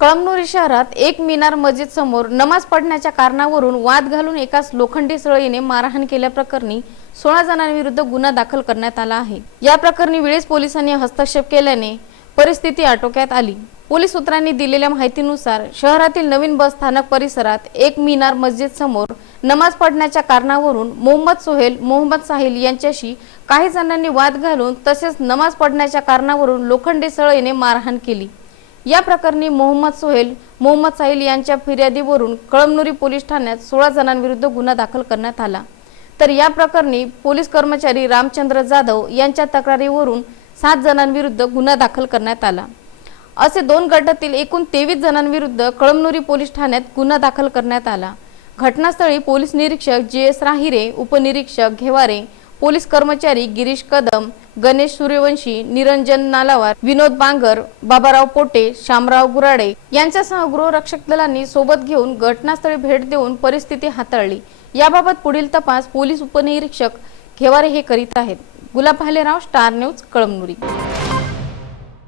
कळमनुरी शहरात एक मिनार मस्जिद समोर नमाज पडण्याच्या कारणावरून वाद घालून एकाच लोखंडी सळईने मारहाण केल्याप्रकरणी सोळा जणांविरुद्ध गुन्हा दाखल करण्यात आला आहे. या प्रकरणी वेळेस पोलिसांनी हस्तक्षेप केल्याने परिस्थिती आटोक्यात आली. पोलीस सूत्रांनी दिलेल्या माहितीनुसार शहरातील नवीन बस स्थानक परिसरात एक मिनार मस्जिद समोर नमाज पडण्याच्या कारणावरून मोहम्मद सोहेल मोहम्मद साहिल यांच्याशी काही जणांनी वाद घालून तसेच नमाज पडण्याच्या कारणावरून लोखंडी सळईने मारहाण केली. या प्रकरणी मोहम्मद सोहेल मोहम्मद साहिल यांच्या फिर्यादीवरून कळमनुरी पोलीस ठाण्यात सोळा जणांविरुद्ध गुन्हा दाखल करण्यात आला. तर या प्रकरणी पोलीस कर्मचारी रामचंद्र जाधव यांच्या तक्रारीवरून सात जणांविरुद्ध गुन्हा दाखल करण्यात आला. असे दोन गटातील एकूण तेवीस जणांविरुद्ध कळमनुरी पोलीस ठाण्यात गुन्हा दाखल करण्यात आला. घटनास्थळी पोलीस निरीक्षक जी एस राहिरे उपनिरीक्षक घेवारे पोलीस कर्मचारी गिरीश कदम गणेश सूर्यवंशी निरंजन नालावार विनोद बांगर बाबाराव पोटे शामराव गुराडे यांच्यासह गृहरक्षक दलांनी सोबत घेऊन घटनास्थळी भेट देऊन परिस्थिती हाताळली. याबाबत पुढील तपास पोलीस उपनिरीक्षक घेवारे हे करीत आहेत. Gulab Bhalerao Star News Kalamnuri.